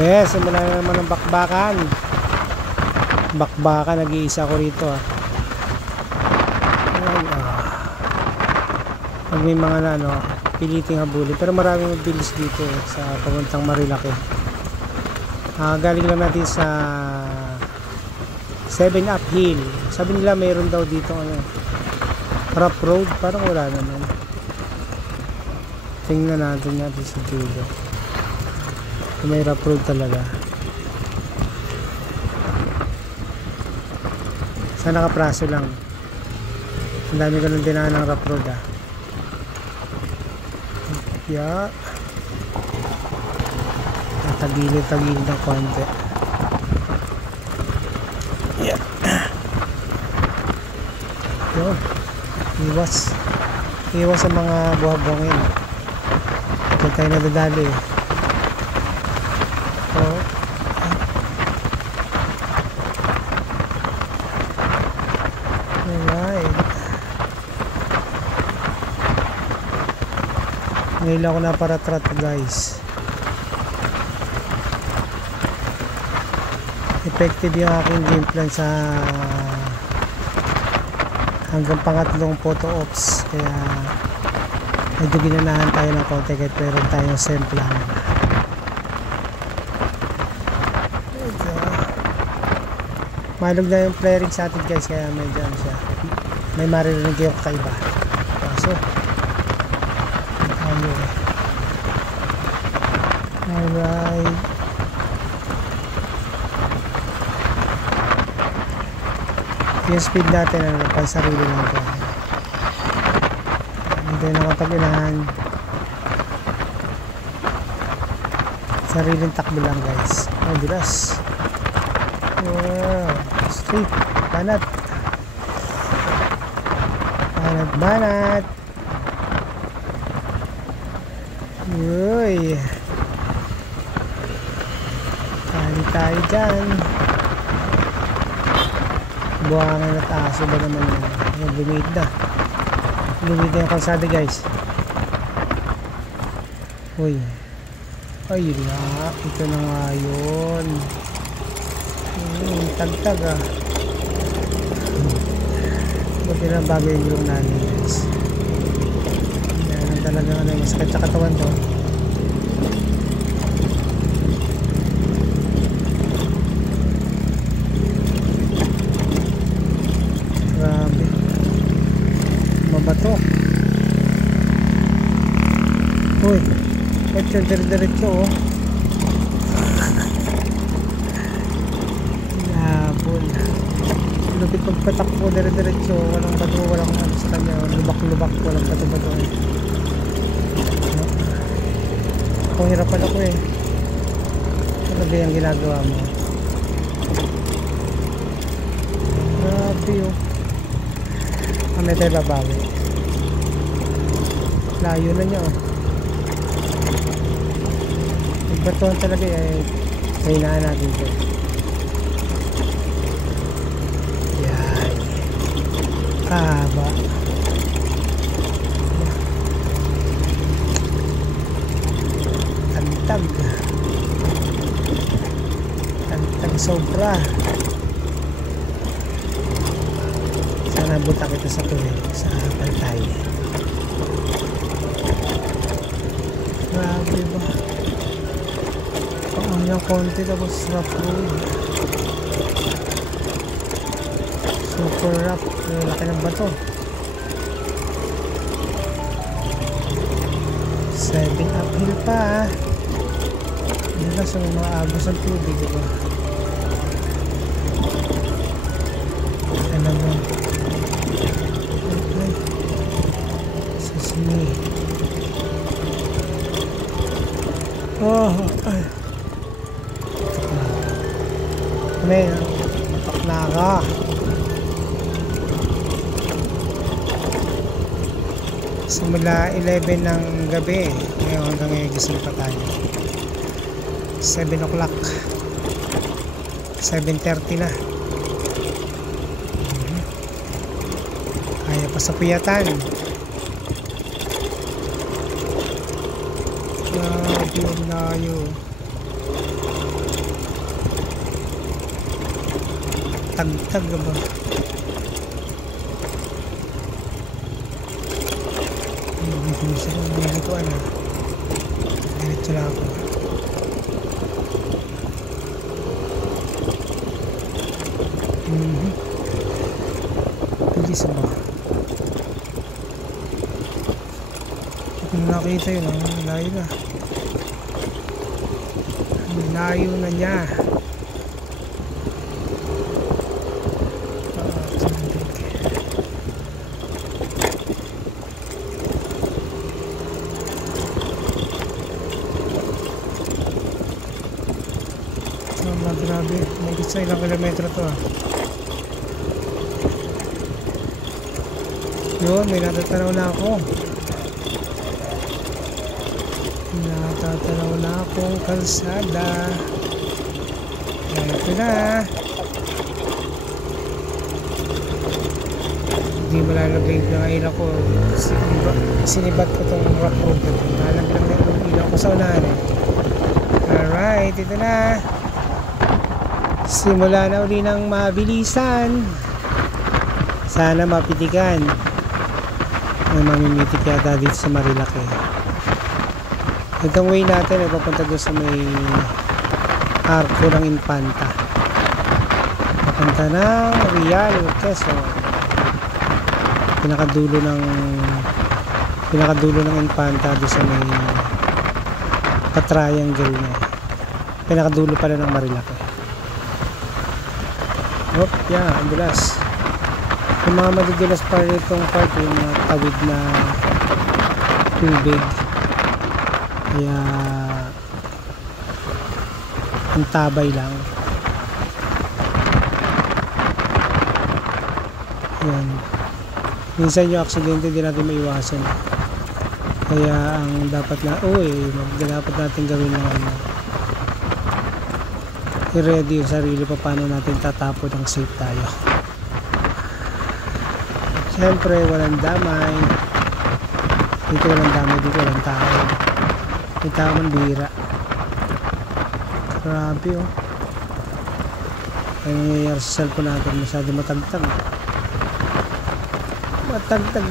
Yes, simula na naman ng bakbakan. Bakbakan, nag-iisa ko rito Pag may mga piliting habulin. Pero maraming mabilis dito sa papuntang Marilaki. Galing lang natin sa 7 uphill. Sabi nila mayroon daw dito rough road. Parang wala naman. Tingnan natin sa dulo. May rough road talaga. Sana nakapraso lang. Ang dami ka nang dinaan ng rough road Yeah. Tagilid-tagilid ng konti. Yeah. Yo. Iwas sa mga buhag-buhangin. Ito tayo nadadali Alright. Ngayon ako na paratrat guys. Effective yung aking game plan sa hanggang pangatlong photo ops, kaya medyo ginanahan tayo ng konti kahit meron tayong same plan. Malog na yung flaring sa atin guys, kaya medyo siya may maririnig yung kakaiba. Kaso alright. Yung speed natin pang sarili natin, hindi nakapag-inahan, sariling takbo lang guys. Bilas. Wow, straight, banat uy, kali tayo dyan. Buwangan at aso ba naman yun? Lumid na yung kalsada guys. Uy, ay na, ito na nga yun. Tagtag buti na bago yung gulong namin guys. Yan talaga masakit sa katawan to. Grabe, mabato. Uy, ba't yung dire-diretso lupit pagpatakbo dire-diretso, walang bato, walang sa kanya, lubak-lubak, walang bato-bato Ako hirapan ako ano ba yung ginagawa mo? Grabe may tayo babawi, layo na niya nagbatuhan talaga kainaan natin ito. Haba. Tantag sobra. Sana buta kita sa tuloy sa pantay. Grabe ba? Paano yung konti tapos rough road. Super rough. Laki ng bato. 7 uphill pa Hindi na sa mga agos ng tubig diba? Ano mo? Okay. Sesame. Ay. May matak na ka. Simula 11 ng gabi ngayon hanggang ngayon gising pa tayo 7 o'clock 7:30 na kaya pa sa puyatan. Grabe yung layo. Matagtag na ba? Hindi ko siya kung nilituan na. Diretso lang ako. Bilis ba? Kung nakita yun, layo na. Layo na niya. Grabe, may sa ilang kilometro to ah. Yun, may natatanaw na ako. Natatanaw na akong kalsada. Ito na. Hindi malalagay ng ilaw ko. Sinibat ko tong rock road. Malalagay lang yung ilaw ko sa unahan eh. Alright, ito na. Simula na uli ng mabilisan. Sana mapitikan. May mamimitik yata dito sa Marilaki. Itong way natin ay papunta doon sa may arko ng Infanta. Papunta ng Real Quezon. Pinakadulo ng Infanta doon sa may pa-triangle niya. Pinakadulo pala ng Marilaki. Hop, yan, ang dulas. Yung mga madidulas pa rin itong part, yung mga tawid na tubig. Kaya ang tabay lang. Yan. Minsan yung aksidente hindi natin maiwasan. Kaya ang dapat na, dapat natin gawin ng i-ready yung sarili pa paano natin tatapon ng safe tayo. Siyempre walang damay dito, walang tao. May tao man bihira. Grabe oh. Ay nangyayari sa cellphone natin, masyado matagtag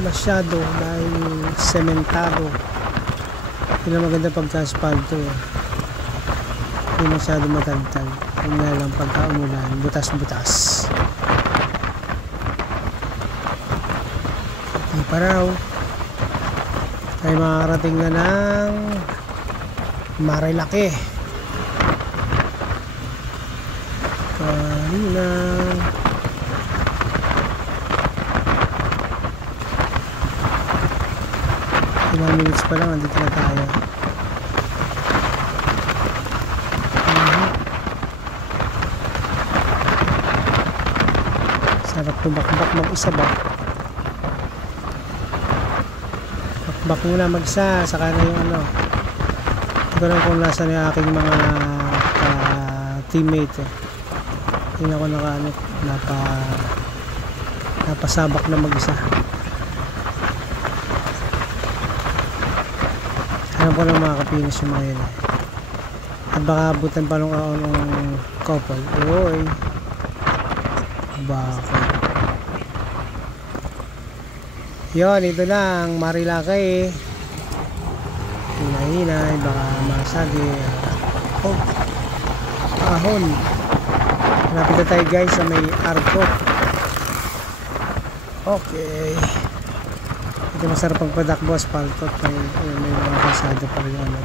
masyado dahil sementado. Hindi na maganda pagka-aspalto eh. Hindi masyado matagtag. Yun nga lang pagka umulan, butas-butas. Hindi pa raw. Tayo makakarating na ng Marilaki. Kanina. Ilang minutes pa lang, andito na tayo. Sarap tumakbak mag-isa ba? Bakbak muna mag-isa, saka na yung ano. Hindi ko lang kung nasa na aking mga teammate eh. Hindi ako napasabak na mag-isa. Alam ko lang makakapinis yung mga yun eh. At baka abutan pa nung couple. Uy, bakit? Yun, ito lang, Marilaki. Hinay-hinay, baka masagi. Oh, ahon. Malapit na tayo guys sa may arko. Okay. Ito masarap pagpadakbo, asphalto. May mga kasada pa rin ano.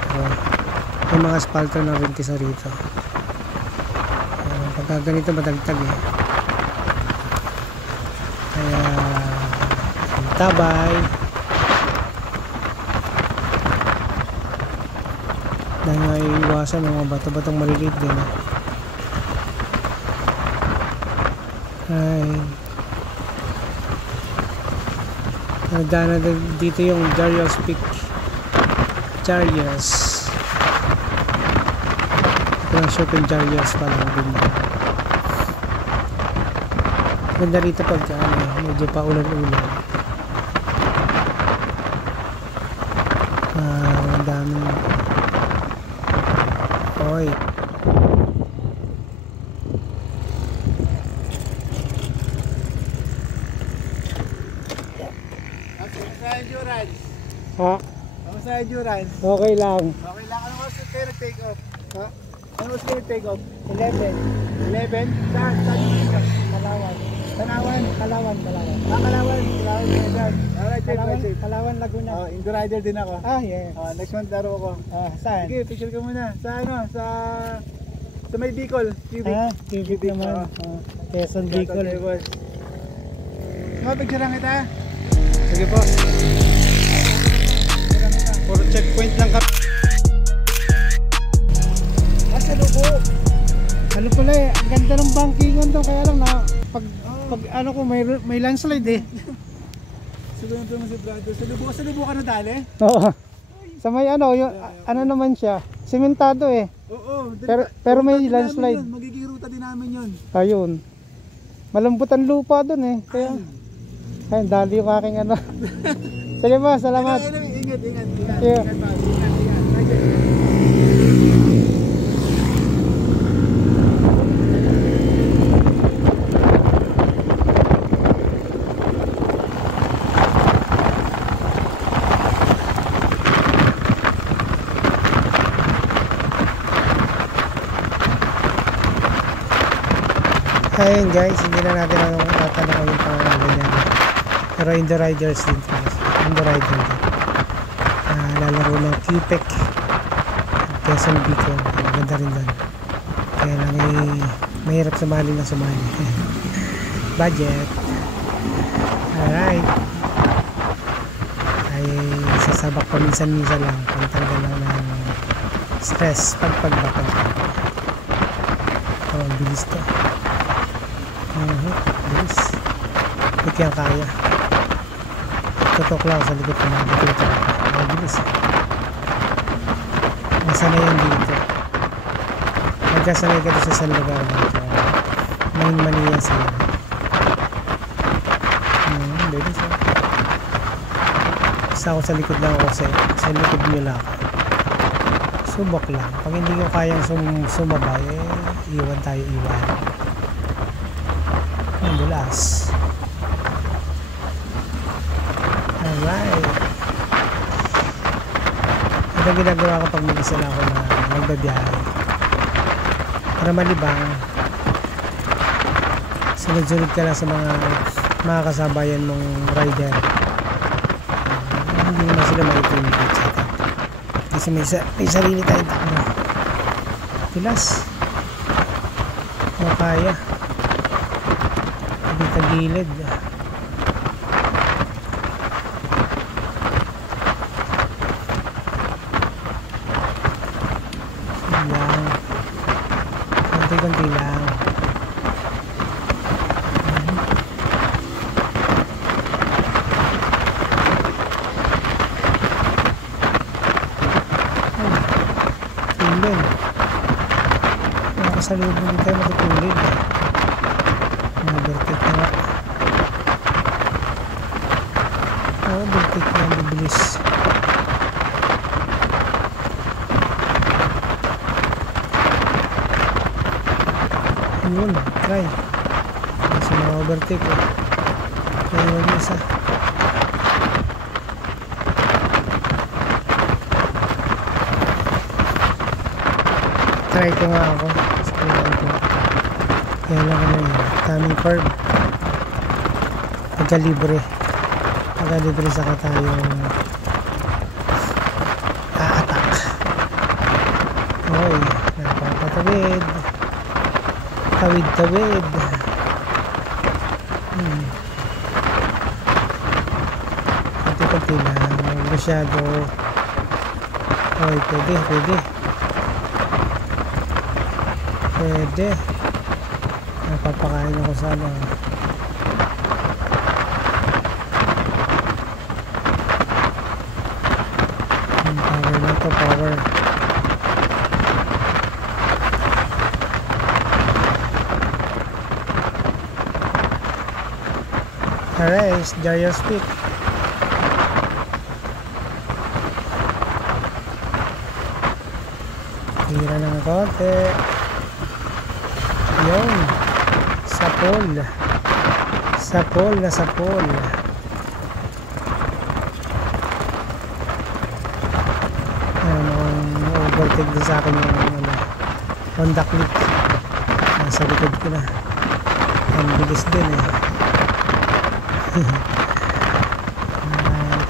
May mga asphalto na rin kisa rito. Pagka ganito matagtag eh. Kaya tabay dahil nga iiwasan ng mga bato-batong maliliit din eh. Ay nagdaan na dito yung Jarius Peak. Jarius ito lang sure kung Jarius pa lang din na ganda rito pag medyo pa ulan-ulan. Ang dami. Oy. mga endurance? Okay lang. Okay lang. Anong oras kayo nag-take off? Ha? Anong oras kayo nag-take off? 11. 11? Saan? Saan yung ka? Kalawan. Tanawan? Kalawan. Kalawan. Kalawan, Quezon. Alright, safe. Kalawan, Laguna. Endurider din ako. Yes. Next month laro ako. Saan? Sige, picture ka muna. Sa ano? Sa may Bicol. Cubic. Cubic naman. Quezon, Bicol. Picture lang kita. Sige po. Puro checkpoint lang ka. Sa lubo. Ano pala eh, ang ganda ng bankingan to, kaya lang na pag ano ko may landslide eh. Siguro mo si brother. Sa lubo ka na dali? Oo. Sa may ano, yung, ano naman siya, sementado eh. Oo. Pero may landslide. Magiging ruta din namin yun. Ayun. Malambot ang lupa doon eh. Kaya, ayun, dali yung aking ano. Sige po, salamat. Ingat. Yeah. Ayun guys, hindi na natin tatanong yung pangalan niya. Pero Indie-Riders din. Indie-Rider din. Lalaro ng QPEC. Quezon Bicol. Maganda rin doon. Kaya lang mahirap sumali na sumali. Budget. Alright. Ay sasabak pa minsan-minsan lang. Pantanggal lang ng stress pagpagbakal. Bilis to. Bilis. Ito yung kaya. Tutok lang sa likod ko na dito. Bilis. Nasanay yun dito. Magkasanay ka doon sa isang lugar dito. Main Manila sa'yo. Bilis. Isa ako sa likod lang ako sa likod nila ako. Subok lang. Pag hindi ko kayang sumabay, iwan tayo iwan. Dulas. Alright. Ito ginagawa ko pag mag-isa na ako na magbabiyahe. Para malibang, sunod-sunod ka lang sa mga kasabayan mong rider. Hindi naman sila maitinigit sa atin. Kasi may sarili tayong takbo. Dulas. O kaya. Tagilid. Lang. Konti-konti lang. Tulid. Nakasalubong din tayo matutulid. Bertik na nga. Bertik na bibilis. Yun, try. Kasi mga overtake eh. Kaya yun isa. Try ko nga ako. Kaya lang ano yun, taming curve. Pagkalibre saka tayo a-attack. Oy, napapatawid, tawid konti-konti lang, masyado. Oy, pwede napapakain ako sa ano. Power na to, power. Alright, Darius Peak. Hira ng konti. Yun. Sapol. overtake din sa akin yung ano, Honda Click. Nasa likod ko na. Ang bilis din eh.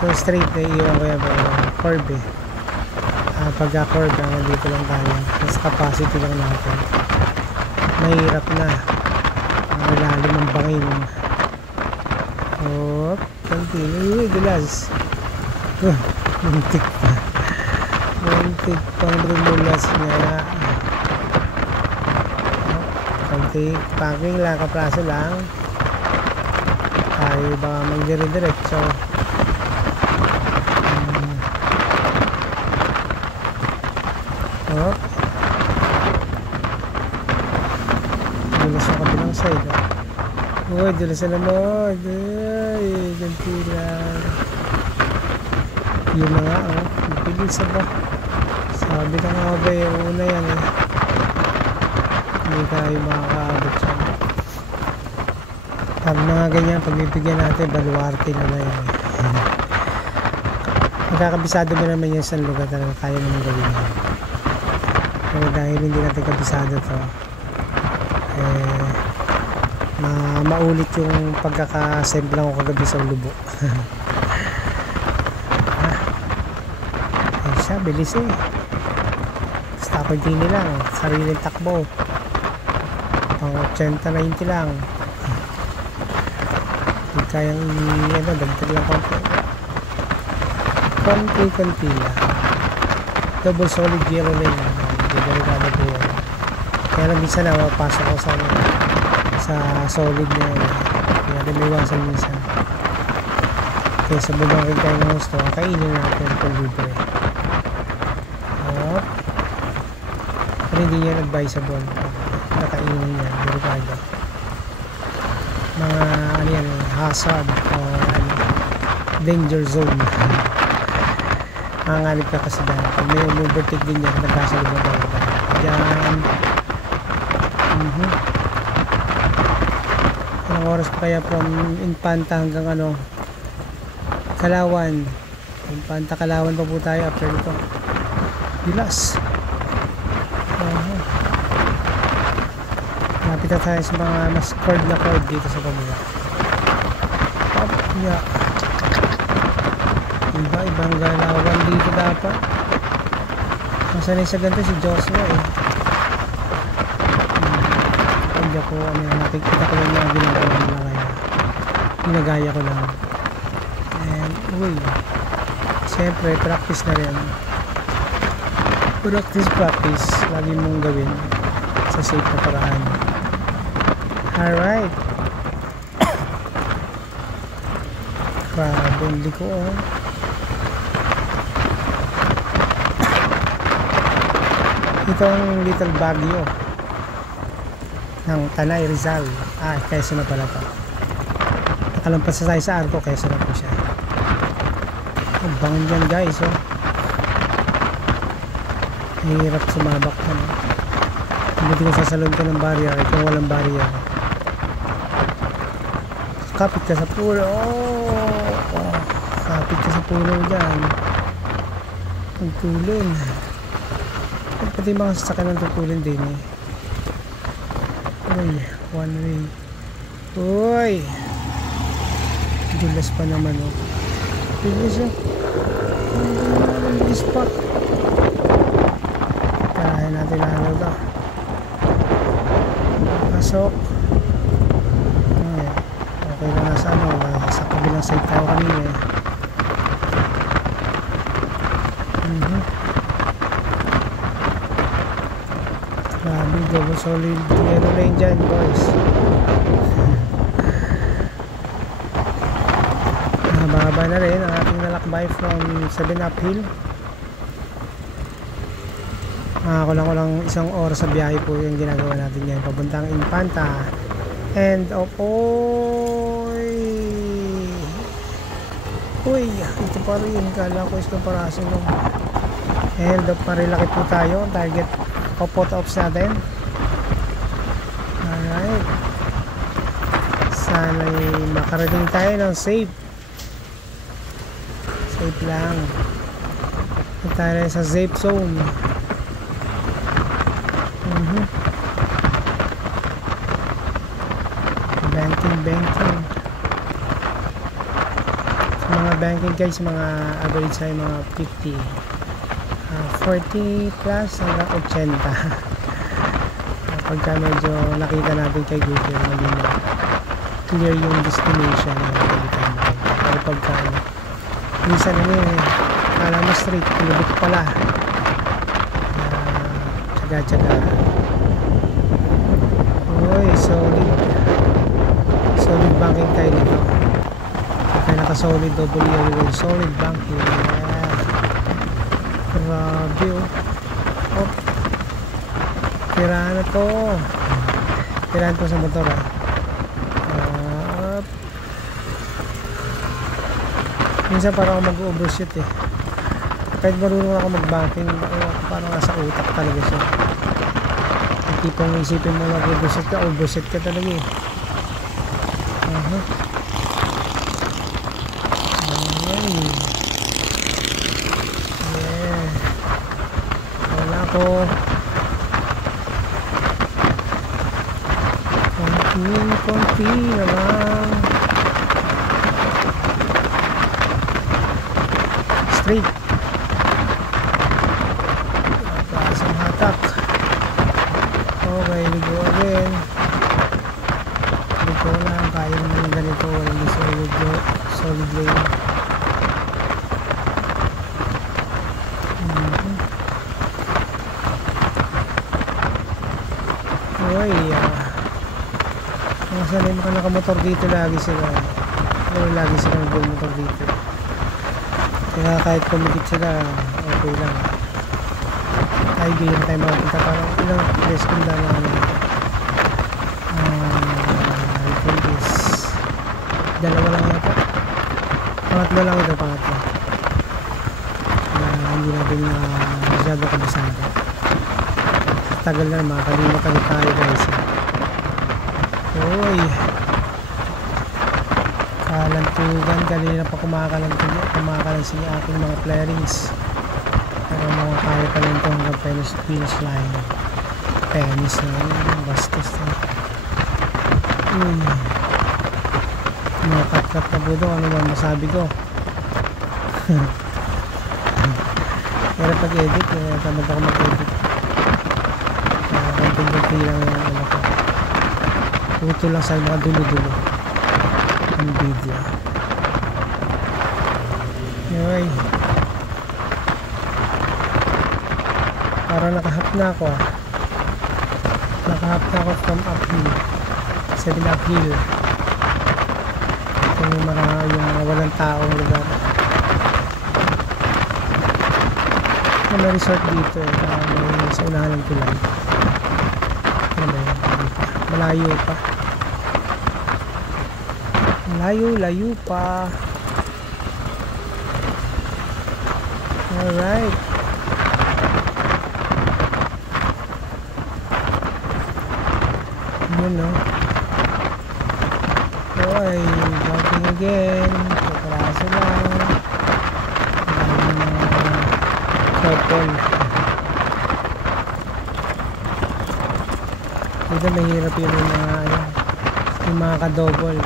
Kung straight na iiwan ko yan curve eh. Pagka curve dito lang tayo, mas capacity lang natin. Mahirap na malalim ang bangin. Continue. Dulas. Muntik pang rumulas niya. Konti parking lang, kapraso lang. Tayo baka magdire-diretso. Dulas sa kabilang side. Uy, dulas na naman. Ay, ganti lang. Yun na nga, bilis ba? Sabi na nga ba yung una yan eh. Hindi tayo makakaabot siya. Pag mga ganyan, pagbibigyan natin, baluarte na na yan eh. Magkakabisado mo naman yan sa lugar talaga, kaya naman gawin yan. Pero dahil hindi natin kabisado to, maulit yung pagkakasemblang ko kagabi sa lubo. Ayun siya, bilis eh. Basta ako hindi lang, sariling takbo pang 80-90 lang. Hindi kayang dagdag lang konti lang. Double solid yellow lane, hindi delikado po yan. Kaya lang minsan napapasok ko sa solid na yun, kaya lumiwasan minsan. Kaya sa bumangin tayo ng gusto, kainin natin kung libre. Pero hindi yan advisable, nakainin yan, delikado. Mga ano yan, hazard o danger zone. Mangangalip ka kasi dahil kung may overtake din yan, nagkasalubong tayo dyan. Anong oras pa kaya from Infanta hanggang Kalawan. Infanta Kalawan pa po tayo after ito. Bilas. Lapit na tayo sa mga mas curved na curve dito sa pamula. Ibang galawan dito dapat. Masanay sa ganito si Joshua eh. Hindi ako nakikita ko lang mga ginagawa nila, kaya ginagaya ko lang. And siyempre practice na rin. Practice lagi mong gawin sa safe na paraan. Alright. Grabe, hindi ko ito ang Little Baguio ng Tanay, Rizal. Quezon na pala to. Nakalampas na tayo sa Arco, Quezon na po siya. Bangin dyan guys hirap sumabak na. Hindi ko sasalon ka ng barrier kung walang barrier. Kapit ka sa pulo. Kapit ka sa pulo dyan. Tugtulin. Pati mga sasakyan ng tugtulin din eh. One way. Uy, dulas pa naman bilis bilis pa. Kaya natin lalo ito. Pasok. Okay na nasa sa kabilang side tayo kanina eh. Grabe, double solid yellow lane dyan boys. Mahaba na rin ang ating nalakbay from 7 uphill. Kulang isang oras sa biyahe po yung ginagawa natin yan papuntang Infanta. And ito pa rin, kala ko is comparison ng end of Marilaki po tayo. Target o photo ops natin. Alright, sana'y makarating tayo ng safe lang. Tayo sa safe zone. Banking. Sa mga banking guys, mga average ay mga 50, 40 plus hanggang 80. Pagka medyo nakita natin kay Google, malinaw, clear yung destination ng pagkakan mo. Pero pagka minsan kala mo straight, kulubot pala. Tsaga. Uy, solid banking tayo dito. Kaya naka-solid double yellow, solid banking. Grabe oh. Tirahan na to. Tirahan po sa motor minsan parang ako mag-overshoot kahit marunong ako mag-banking, parang nasa utak talaga siya. Yung tipong isipin mo mag-overshoot ka talaga wala ko konti na lang. Straight pasang hatak. Okay, ligo again. Ligo lang, kaya naman ganito. Hindi solid lane. Mga sanay mga nakamotor dito lagi sila nagbumotor dito, kaya kahit pumikit sila okay lang. Tayo ganyan tayo makapunta, parang ilang rescue lang dalawa lang yata, pangatlo lang ito, hindi natin masyado kabisado. Tagal na naman, kalimutan tayo guys. Uy, kalantugan, kanina pa kumakalansin yung aking mga flarings, pero mga kaya pa rin ito hanggang finish line. Penis na yun, bastos na. Uy, mga cut na budo, ano ba masabi ko. Pero pag edit, tamad ako mag-edit. Konting-konti lang yung ano ko, puto lang sa mga dulo-dulo ang video. Yoy, parang nakahap na ako from uphill, 7 uphill. Ito yung mga walang taong lugar. May resort dito sa unahan ng tulay. Ano ba yun? Malayo pa. Alright, yun no. Oy, walking again, kaparaso lang. Couple dito, mahirap yun yung mga kadouble,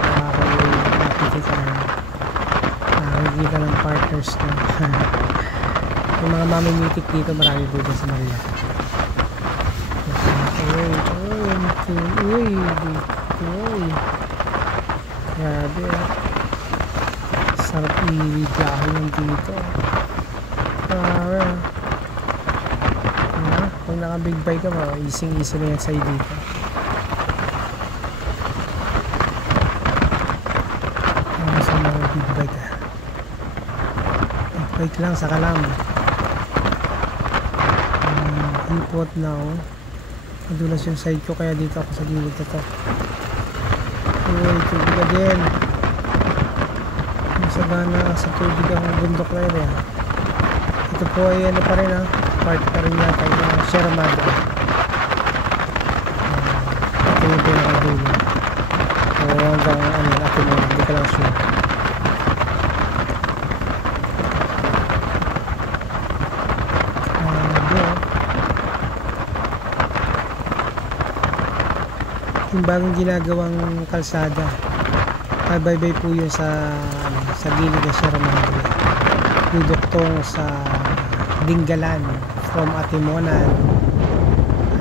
nakikita ng partners na yung mga mamimitik dito, marami dito sa Maria. Uy, grabe sarap i-biyahe yung dito. Pag naka big bike ka, easy na yan sa'yo dito. Sa mga big bike bike lang, saka lang hipot na madulas yung side ko, kaya dito ako sa gilid na to. Uy, tubig again. Masagana sa tubig ang bundok na yun. Ito po ay ano pa rin part pa rin yata yung Sierra Madre. Ito yung pinakadulo o hanggang natin mo, hindi ka lang sure. yung bagong ginagawang kalsada. Pabaybay po yun sa gilid ng Sierra Madre, duduktong sa Dingalan from Atimonan.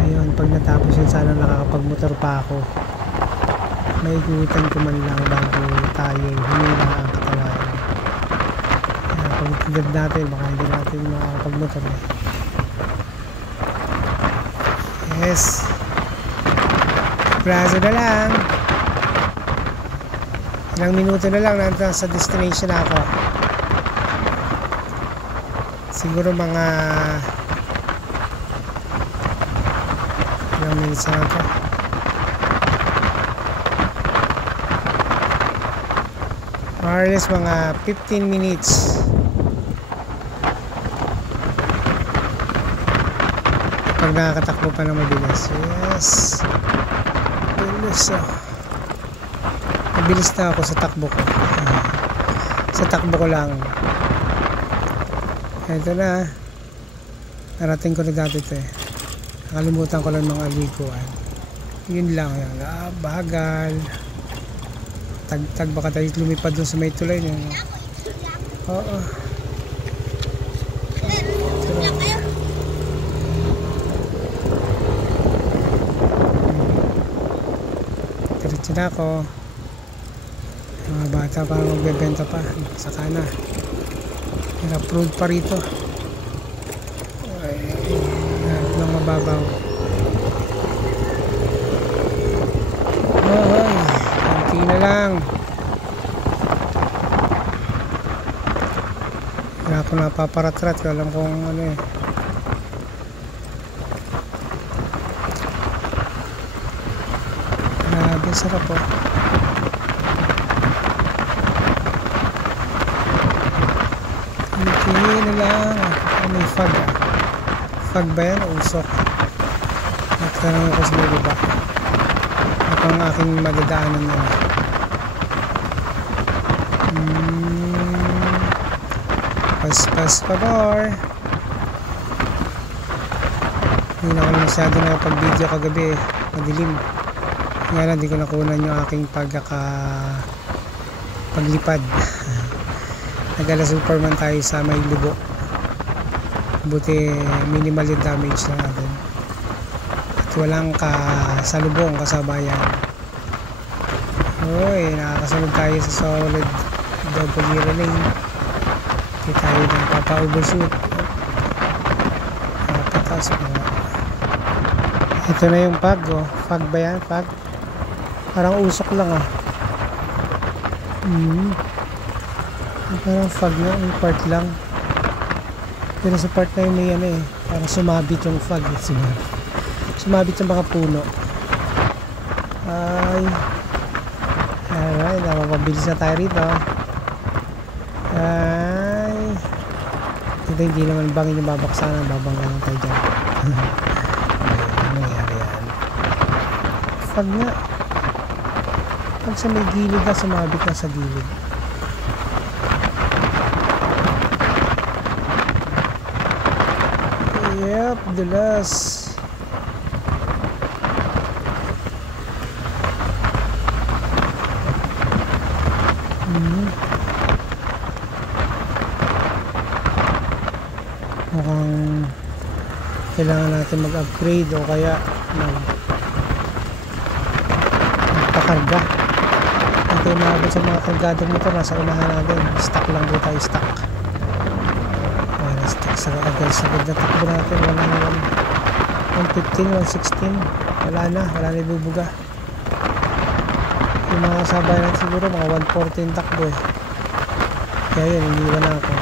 Ayun, pag natapos yun, sana nakakapagmotor pa ako. May igutan ko man lang bago tayo humila ang katawan. Pag itindad natin, baka hindi natin makakapagmotor eh. Yes, braso na lang, ilang minuto na lang nandun sa destination na ako. Siguro mga ilang minutes na ako. Or less mga 15 minutes. Pag nakakatakbo pa ng mabilis. Yes, bilis oh. Mabilis na ako sa takbo ko. Sa takbo ko lang. Ito na. Narating ko na dati ito eh. Nakalimutan ko lang mga aliguan. Yun lang yan. Bagal. Tag baka tayo lumipad dun sa may tulay niya. Oo. Diretso na ako. Mga bata parang magbebenta pa. Saka na. Nag-upload pa rito. Ay, lang mababaw. Ay, konti na lang. Wala ako napaparatrat. Alam kong ano eh. Grabe, sarap po. Konti na lang. May fog ah. Fog ba yan? Usok. Nagtanong ako sa baba. Ito ang aking madadaanan na. Pas pa more. Hindi na ako masyado nakapag-video kagabi eh. Madilim. Nga lang, di ko nakunan yung aking paglipad. Nagala Superman tayo sa may lubo. Buti minimal yung damage na natin. At walang kasalubong kasabayan. Uy, nakakasunod tayo sa solid double zero lane. Hindi tayo ng papa-overshoot. Patas mo. Ito na yung fog oh. Fog ba yan? Fog? Parang usok lang ah. Parang fog na. Yung part lang. Pero sa part na yun may ano eh. Parang sumabit yung fog eh. Sumabit yung mga puno. Ay. Alright. Napapabilis na tayo rito. Ay. Ito hindi naman bangin yung babaksanan. Babanggan lang tayo dyan. Fog nga. Pag sa may gilid na, sumabit na sa gilid. Yep, dulas. Mukhang kailangan natin mag-upgrade o kaya magpakarga. Hindi maabot sa mga kargadong motor. Nasa unahan natin. Stock lang dito tayo. Stock sa agad na takbo natin. Wala na 115, 116. Wala na ibubuga. Yung mga sabay natin siguro mga 114 takbo eh. Kaya yun, iniwan na ako.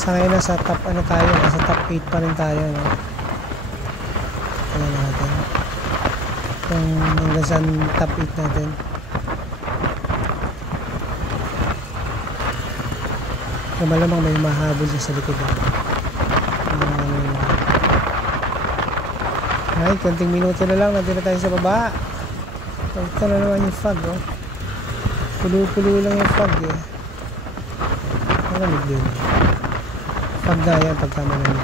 Sa ngayon nasa top ano tayo, nasa top 8 pa rin tayo no? Kaya natin kung hanggang saan top 8 natin. Kaya malamang may mahabol sa likod ay, konting minuto na lang, nandun na tayo sa baba. Ito na naman yung fog oh. Pulo-pulo lang yung fog eh. Malamig din fog na yan pagka malamig.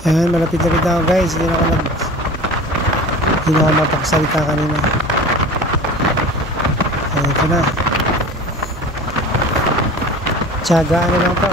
Ayan, malapit-lapit na ako guys. Hindi na ako mapagsalita kanina. Ayan, ito na. Tiyagaan na lang to.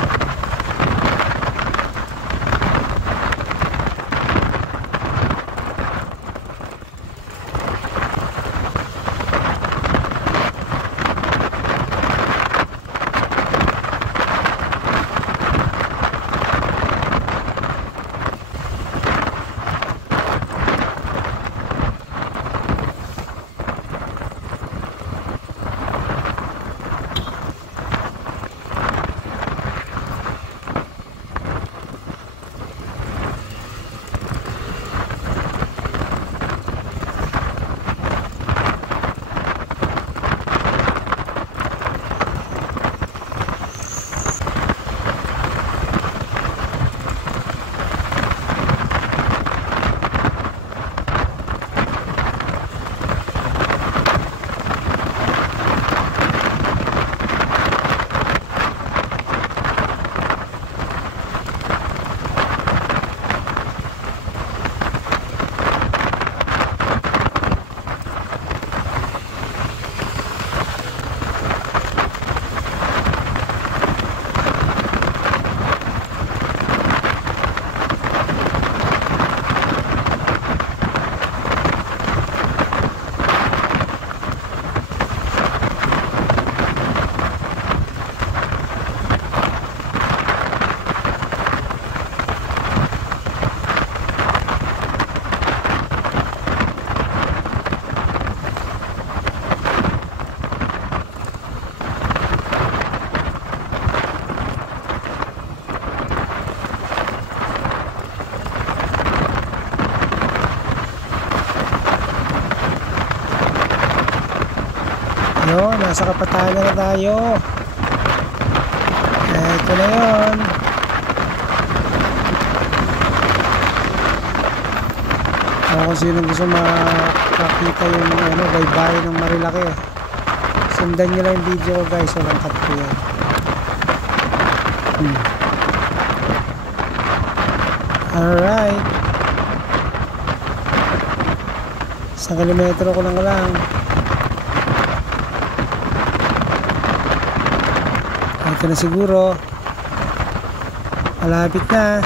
Yun, nasa kapatagan na tayo. Ito na yun. Kung sino gusto makakita yung baybayin ng Marilaki, sundan nyo lang yung video ko guys. Walang cut ko yan. Alright, 1 kilometro ko lang. Ito na siguro. Malapit na.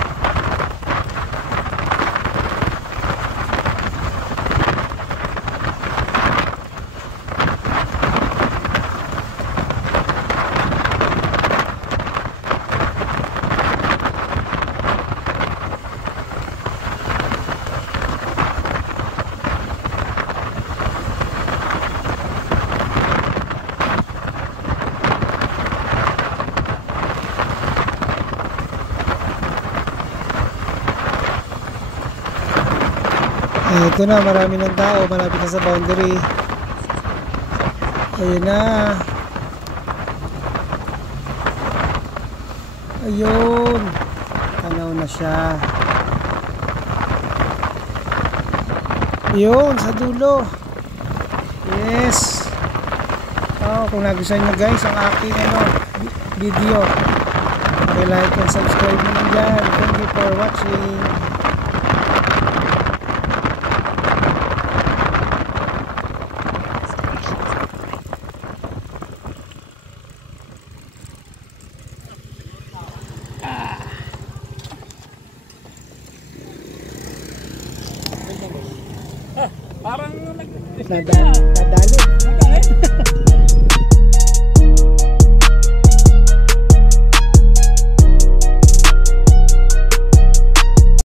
Ito na, marami ng tao, malapit na sa boundary. Ayun na. Ayun, tanaw na siya. Ayun, sa dulo. Yes. Kung nagustuhan nyo guys ang aking video, like and subscribe nyo dyan. Thank you for watching. Parang Nadali.